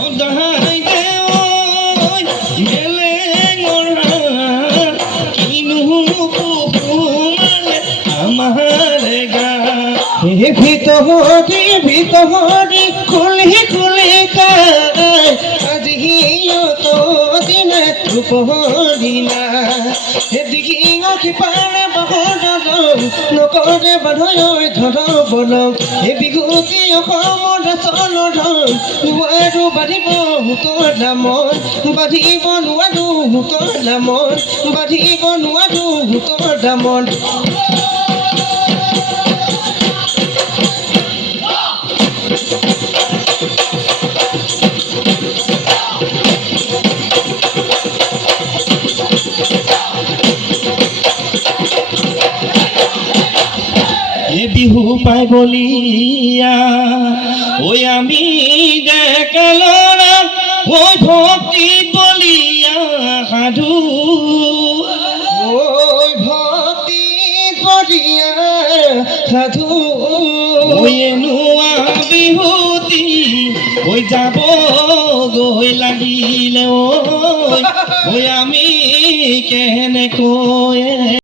সদায় দেৱই বেলেগৰ কিনো আমাৰ গা ভিতৰি খুলি খুলি কাই আজি দিনে ৰূপদিনা দিঘি পাৰে বাহৰ নকৰে বাধৈ ধৰ বলক এই বিহুতি অসমৰ চলৰ নোৱাৰো বাঢ়িব হুতৰ দামত বাঢ়িব নোৱাৰো হুতৰ দামত বাঢ়িব নোৱাৰো হুতৰ দামত বিহু পাই বলিয়া ঐ আমি ডেকা ল'ৰা ঐ ভক্তি বলিয়া সাধু ঐ ভক্তি বলিয়া সাধু ঐ এনুৱা বিহুতি ঐ যাব গৈ লাগিলে ঐ আমি কেনেকৈ